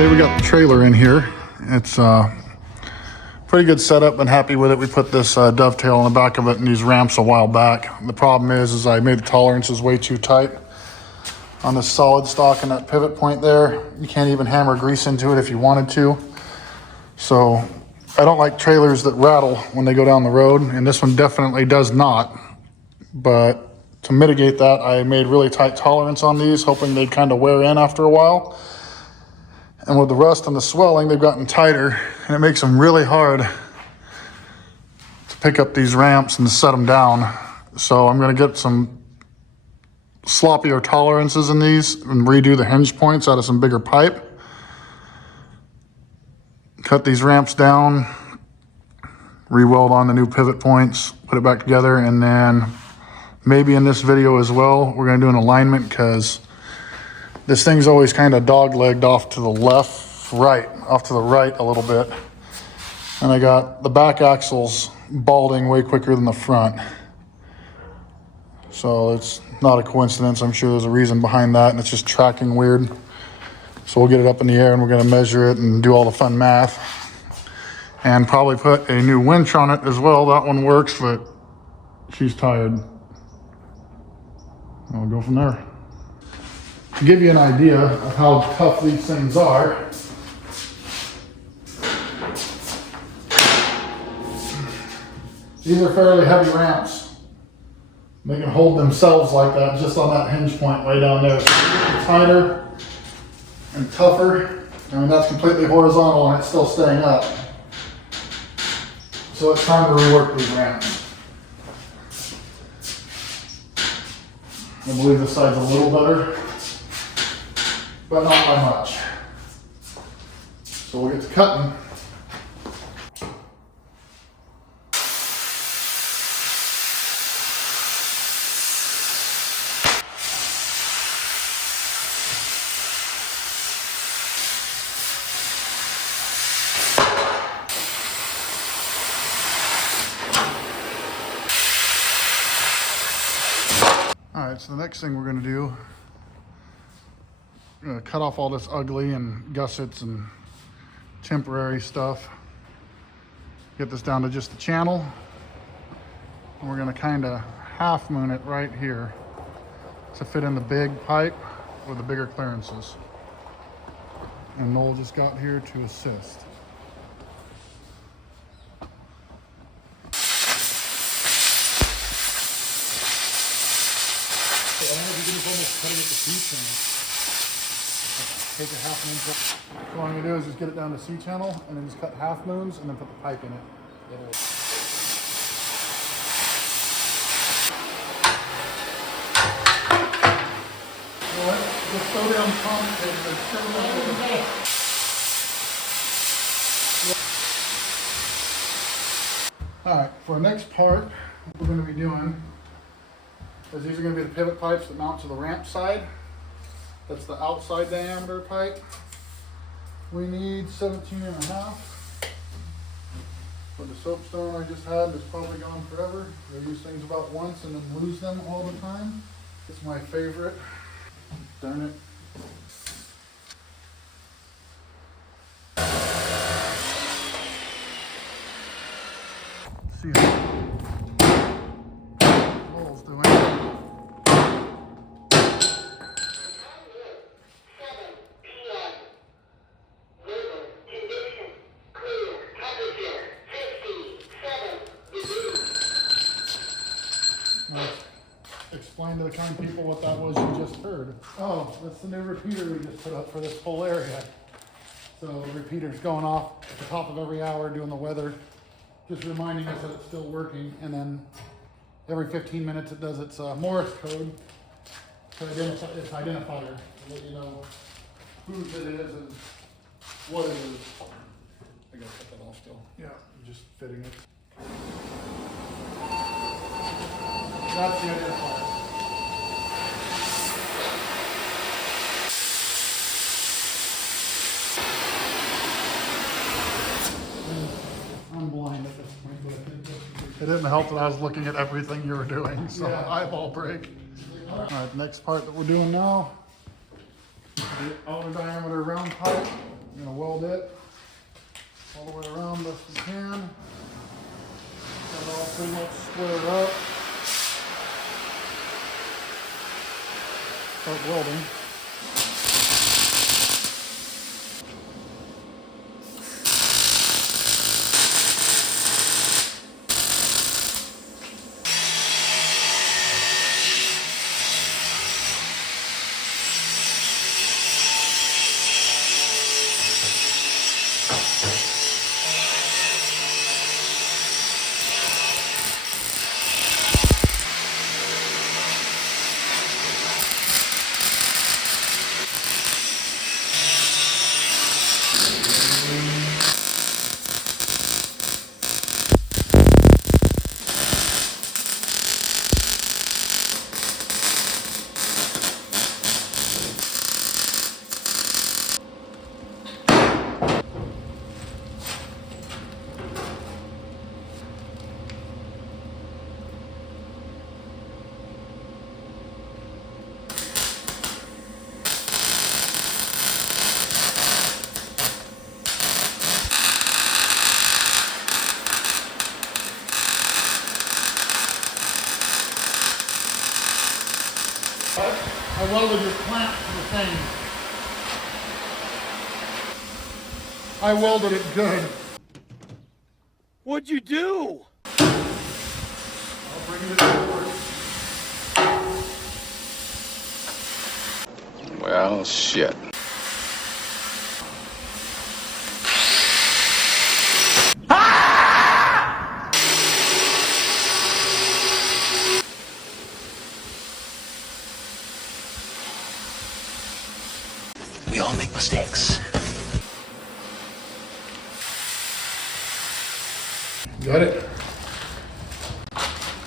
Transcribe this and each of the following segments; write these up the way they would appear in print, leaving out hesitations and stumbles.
today we got the trailer in here. It's pretty good setup. Been happy with it. We put this dovetail on the back of it and these ramps a while back. The problem is I made the tolerances way too tight on this solid stock and that pivot point there. You can't even hammer grease into it if you wanted to. So I don't like trailers that rattle when they go down the road, and this one definitely does not. But to mitigate that, I made really tight tolerance on these, hoping they'd kind of wear in after a while. And with the rust and the swelling, they've gotten tighter, and it makes them really hard to pick up these ramps and to set them down. So I'm going to get some sloppier tolerances in these and redo the hinge points out of some bigger pipe. Cut these ramps down, re-weld on the new pivot points, put it back together, and then maybe in this video as well, we're going to do an alignment because this thing's always kind of dog-legged off to the left, off to the right a little bit. And I got the back axles balding way quicker than the front. So it's not a coincidence. I'm sure there's a reason behind that, and it's just tracking weird. So we'll get it up in the air and we're going to measure it and do all the fun math. And probably put a new winch on it as well. That one works, but she's tired. I'll go from there. To give you an idea of how tough these things are, these are fairly heavy ramps. They can hold themselves like that just on that hinge point way down there. It's tighter and tougher. I mean, that's completely horizontal and it's still staying up. So it's time to rework these ramps. I believe this side's a little better, but not by much. So we'll get to cutting. All right, so the next thing we're going to do, we're going to cut off all this ugly and gussets and temporary stuff. Get this down to just the channel. And we're going to kind of half moon it right here to fit in the big pipe with the bigger clearances. And Noel just got here to assist. Cutting at the C channel. Take a half moon. So what I'm going to do is just get it down to C channel and then just cut half moons and then put the pipe in it. Alright, just throw down concrete and trim it over. Alright, for our next part, what we're going to be doing is these are going to be the pivot pipes that mount to the ramp side. That's the outside diameter pipe. We need 17.5. For the soapstone I just had, it's probably gone forever. I use things about once and then lose them all the time. It's my favorite. Darn it. Let's see how Noel's doing. Explain to the kind people what that was you just heard. Oh, that's the new repeater we just put up for this whole area. So the repeater's going off at the top of every hour doing the weather, just reminding us that it's still working, and then every 15 minutes it does its Morse code to identify its identifier to let you know whose it is and what it is. I gotta cut that off still. Yeah, I'm just fitting it. That's the identifier. I'm blind at this point, but I think it didn't help that I was looking at everything you were doing, so yeah. Eyeball break. All right, next part that we're doing now, the outer diameter round pipe. I'm gonna weld it all the way around best we can. Got it all pretty much squared up. Start welding. I welded your clamp to the thing. I welded it good. What'd you do? I'll bring it forward. Well, shit. We all make mistakes. Got it?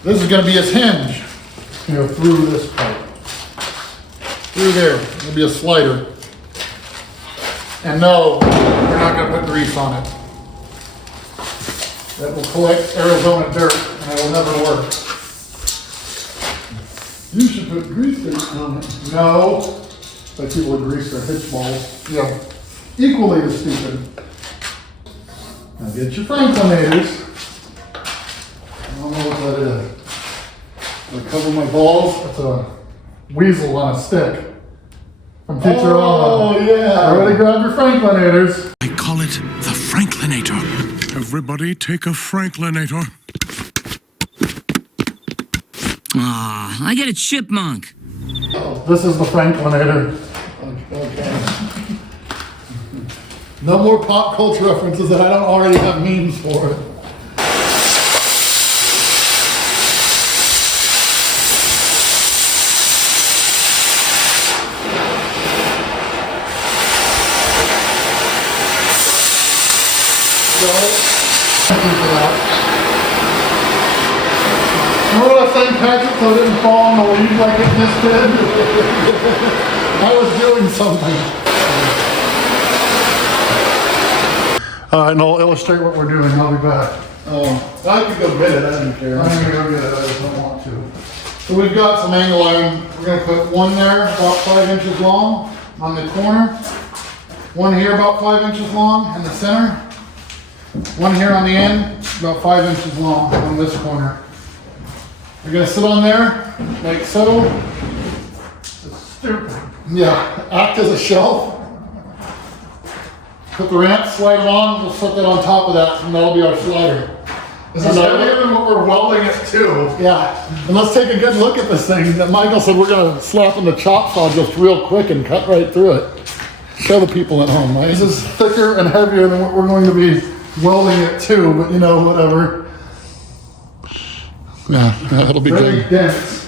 This is going to be his hinge. You know, through this pipe. Through there. It'll be a slider. And no, we're not going to put grease on it. That will collect Arizona dirt and it will never work. You should put grease on it. No. Like people would grease their hitch balls. Yeah. Equally as stupid. Now get your Franklinators. I don't know what that is. I cover my balls. It's a weasel on a stick. From Futurama. Oh, yeah. Everybody grab your Franklinators. I call it the Franklinator. Everybody take a Franklinator. Ah, I get a chipmunk. This is the Franklinator. Okay. No more pop culture references that I don't already have memes for it. Thank you for that. Remember what I sang Patrick so it didn't fall on the leaves like it just did? I was doing something. Alright, and I'll illustrate what we're doing. I'll be back. Oh, I could go get it. I don't care. I'm going to go get it. I just don't want to. So we've got some angle iron. We're going to put one there about 5 inches long on the corner. One here about 5 inches long in the center. One here on the end, about 5 inches long on this corner. You're gonna sit on there, like so. It's stupid. Yeah, act as a shelf. Put the ramp, slide it on, we'll set that on top of that, and that'll be our slider. This is heavier than what we're welding it to. Yeah, and let's take a good look at this thing. That Michael said we're gonna slap in the chop saw just real quick and cut right through it. Show the people at home, right? This is thicker and heavier than what we're going to be welding it to, but you know, whatever. Yeah, that'll be very good. Dense.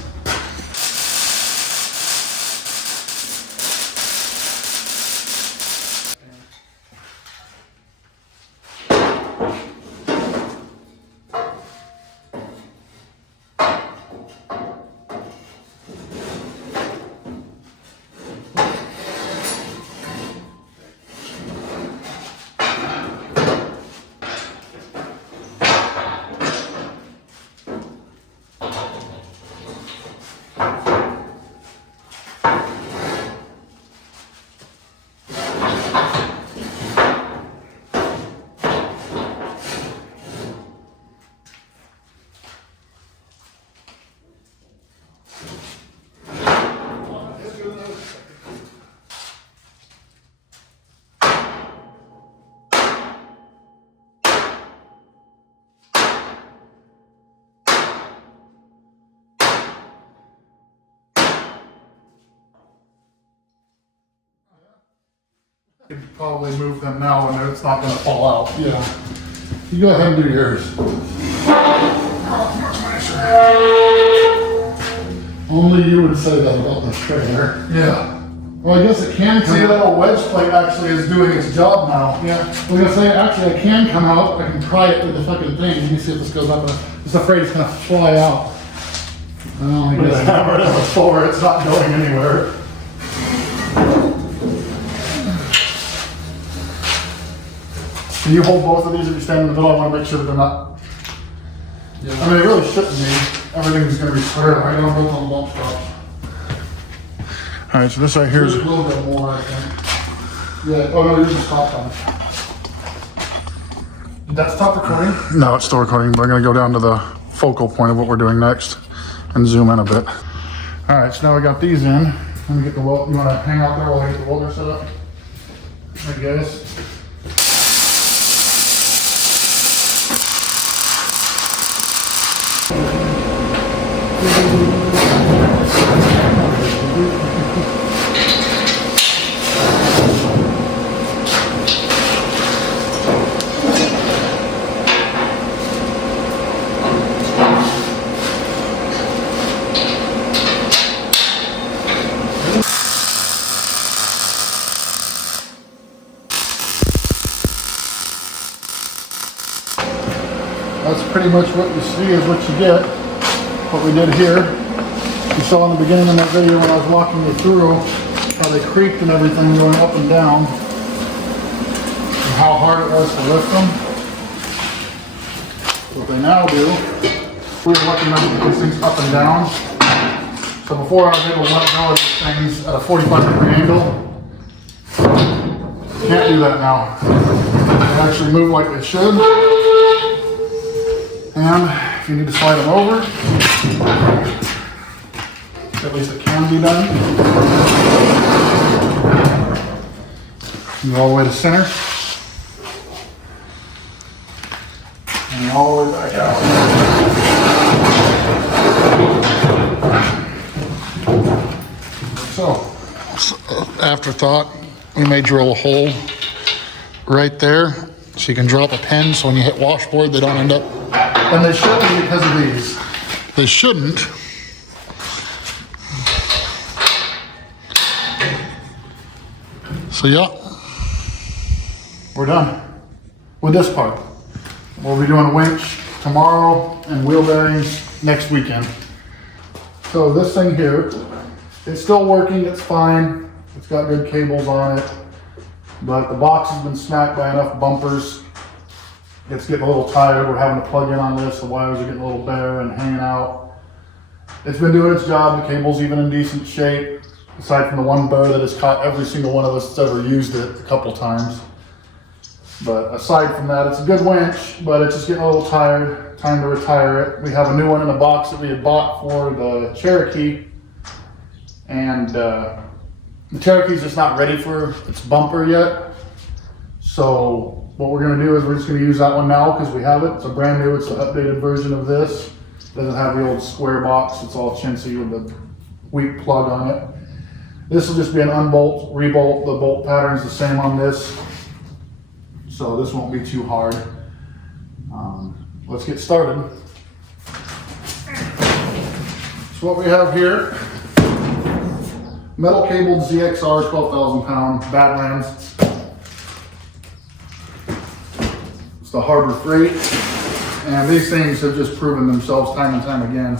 You could probably move them now and it's not gonna fall out. Yeah. You go ahead and do yours. Only you would say that about this trailer. Yeah. Well, I guess it can see that old wedge plate actually is doing its job now. Yeah. I was gonna say, actually, I can come out. I can pry it with the fucking thing. Let me see if this goes up. I'm just afraid it's gonna fly out. Oh, I guess. Hammer it before, it's not going anywhere. Can you hold both of these if you stand in the middle? I want to make sure that they're not. Yeah. I mean, it really shouldn't be. Everything's going to be square right on both on the bump stops. All right, so this right here is a little bit more, I think. Yeah. Oh no, yours is stopped on. Did that stop recording? No, it's still recording. But I'm going to go down to the focal point of what we're doing next and zoom in a bit. All right, so now we got these in. Let me get the weld. You want to hang out there while I get the welder set up? I guess. That's pretty much what you see is what you get. What we did here. You saw in the beginning of that video when I was walking you through how they creaked and everything going up and down. And how hard it was to lift them. What they now do, we're lucky enough to get these things up and down. So before I was able to let go of these things at a 45-degree angle, can't do that now. They actually move like they should. And if you need to slide them over, at least it can be done. Go all the way to center. And all the way back out. So, afterthought, we may drill a hole right there so you can drop a pin so when you hit washboard they don't end up. And they shouldn't because of these. They shouldn't. So yeah, we're done with this part. We'll be doing a winch tomorrow and wheel bearings next weekend. So this thing here, it's still working, it's fine. It's got good cables on it, but the box has been smacked by enough bumpers. It's getting a little tired. We're having to plug in on this. The wires are getting a little bare and hanging out. It's been doing its job. The cable's even in decent shape, aside from the one burr that has caught every single one of us that's ever used it a couple times. But aside from that, it's a good winch, but it's just getting a little tired. Time to retire it. We have a new one in the box that we had bought for the Cherokee, and the Cherokee's just not ready for its bumper yet. So what we're going to do is we're just going to use that one now because we have it. It's a brand new, it's an updated version of this. It doesn't have the old square box. It's all chintzy with the weak plug on it. This will just be an unbolt, rebolt. The bolt pattern's the same on this. So this won't be too hard. Let's get started. So what we have here, metal cabled ZXR 12,000 pound Badlands. It's the Harbor Freight, and these things have just proven themselves time and time again.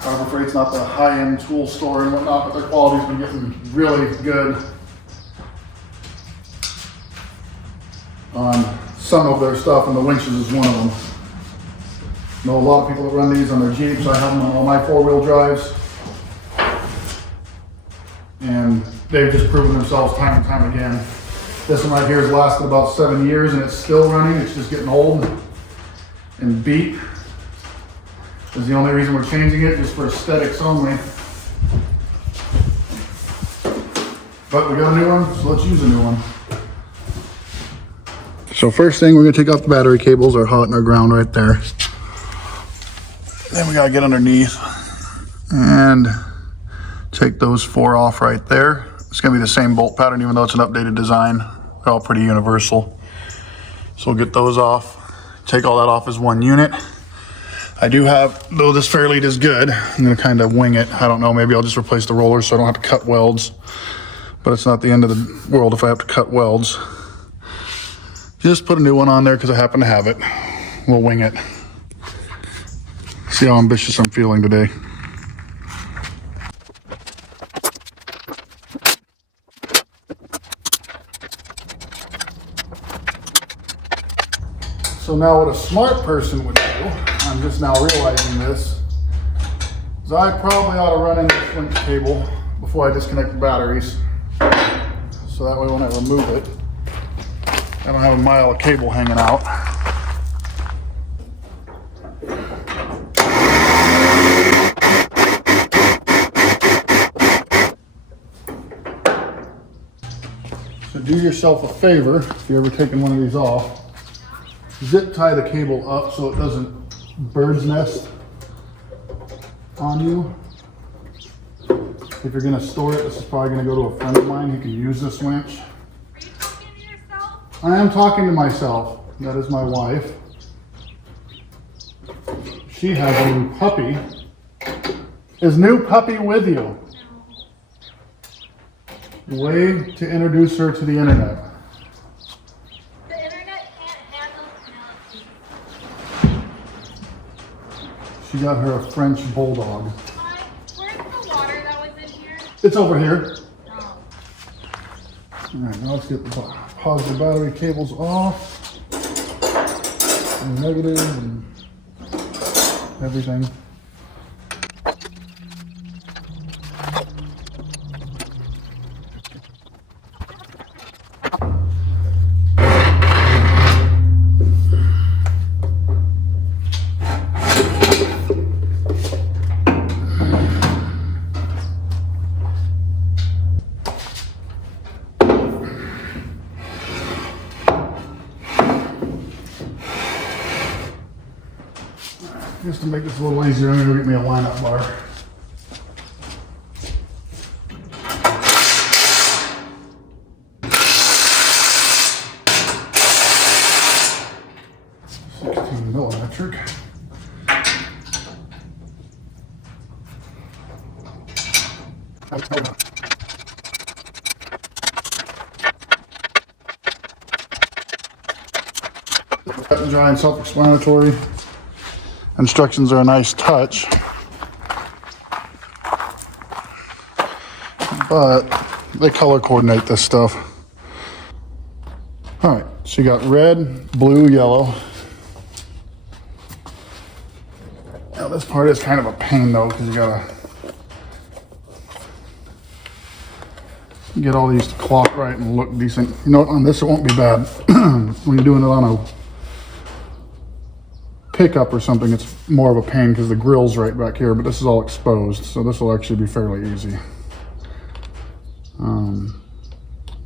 Harbor Freight's not the high-end tool store and whatnot, but their quality's been getting really good on some of their stuff, and the winches is one of them. I know a lot of people that run these on their Jeeps. I have them on all my four-wheel drives, and they've just proven themselves time and time again. This one right here has lasted about 7 years and it's still running. It's just getting old and beat. Is the only reason we're changing it, just for aesthetics only. But we got a new one, so let's use a new one. So first thing, we're gonna take off the battery cables, our hot and our ground right there. Then we gotta get underneath and take those 4 off right there. It's gonna be the same bolt pattern, even though it's an updated design. They're all pretty universal. So we'll get those off. Take all that off as one unit. I do have, though this fairlead is good, I'm gonna kind of wing it. I don't know, maybe I'll just replace the rollers so I don't have to cut welds. But it's not the end of the world if I have to cut welds. Just put a new one on there because I happen to have it. We'll wing it. See how ambitious I'm feeling today. So now what a smart person would do, I'm just now realizing this, is I probably ought to run in this Winch cable before I disconnect the batteries. So that way when I remove it, I don't have a mile of cable hanging out. So do yourself a favor, if you're ever taking one of these off, zip tie the cable up so it doesn't bird's nest on you. If you're gonna store it, this is probably gonna go to a friend of mine who can use this winch. Are you talking to yourself? I am talking to myself. That is my wife. She has a new puppy. Is new puppy with you? Way to introduce her to the internet. The internet can't handle personality. She got her a French bulldog. Where's the water that was in here? It's over here. Oh. All right, now let's get the positive battery cables off. And negative and everything. Just to make this a little easier, I'm gonna go get me a lineup bar. Millimetric. Cut and dry and self-explanatory. Instructions are a nice touch, but they color coordinate this stuff. All right, so you got red, blue, yellow. Now this part is kind of a pain though, because you gotta get all these to clock right and look decent. You know what, on this it won't be bad. When you're doing it on a pickup or something, it's more of a pain because the grill's right back here, but this is all exposed, so this will actually be fairly easy.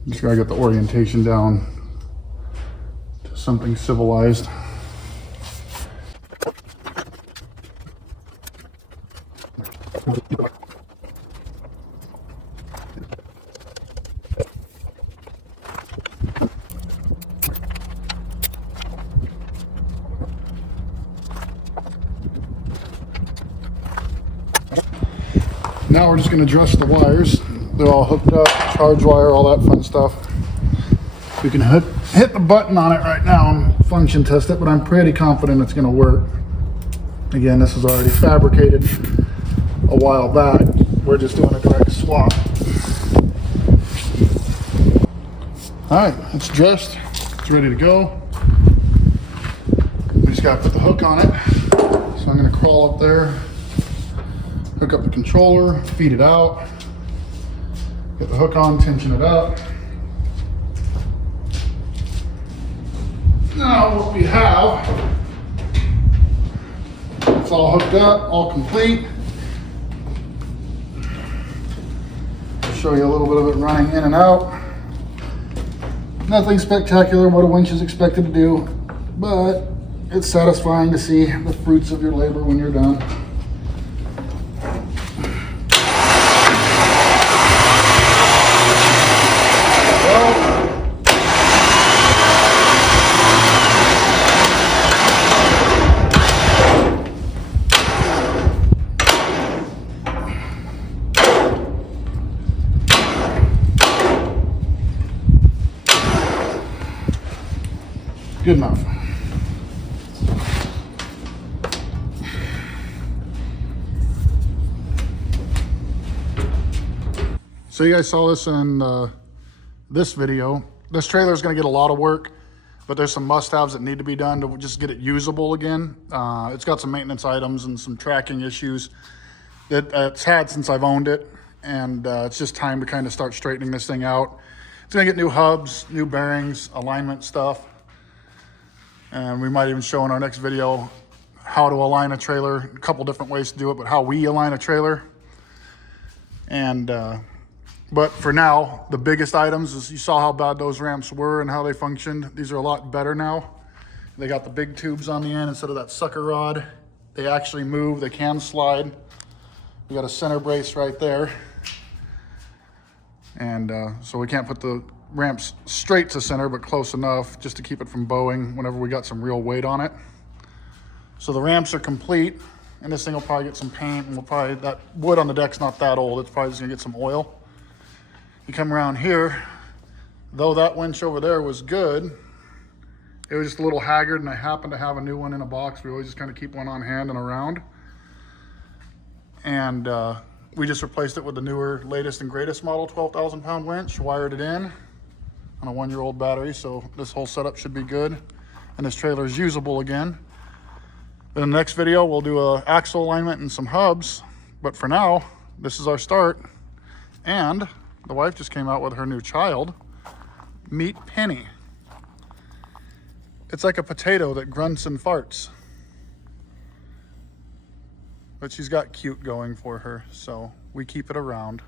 Just gotta get the orientation down to something civilized. Now we're just going to adjust the wires. They're all hooked up, charge wire, all that fun stuff. We can hit the button on it right now and function test it, but I'm pretty confident it's going to work. Again, this is already fabricated a while back. We're just doing a direct swap. All right, it's dressed. It's ready to go. We just got to put the hook on it. So I'm going to crawl up there, hook up the controller, feed it out, get the hook on, tension it up. Now what we have, it's all hooked up, all complete. I'll show you a little bit of it running in and out. Nothing spectacular, what a winch is expected to do, but it's satisfying to see the fruits of your labor when you're done. So you guys saw this in this video. This trailer is going to get a lot of work, but there's some must-haves that need to be done to just get it usable again. It's got some maintenance items and some tracking issues that it's had since I've owned it, and it's just time to kind of start straightening this thing out. It's going to get new hubs, new bearings, alignment stuff, and we might even show in our next video how to align a trailer. A couple different ways to do it, but how we align a trailer. And but for now, the biggest items is you saw how bad those ramps were and how they functioned. These are a lot better now. They got the big tubes on the end instead of that sucker rod. They actually move, they can slide. We got a center brace right there. And so we can't put the ramps straight to center, but close enough just to keep it from bowing whenever we got some real weight on it. So the ramps are complete, and this thing will probably get some paint, and we'll probably, that wood on the deck's not that old. It's probably just gonna get some oil. You come around here, though that winch over there was good, it was just a little haggard, and I happen to have a new one in a box. We always just kind of keep one on hand and around. And we just replaced it with the newer, latest and greatest model 12,000 pound winch, wired it in on a 1-year-old battery, so this whole setup should be good. And this trailer is usable again. In the next video, we'll do a axle alignment and some hubs. But for now, this is our start. And the wife just came out with her new child. Meet Penny. It's like a potato that grunts and farts. But she's got cute going for her, so we keep it around.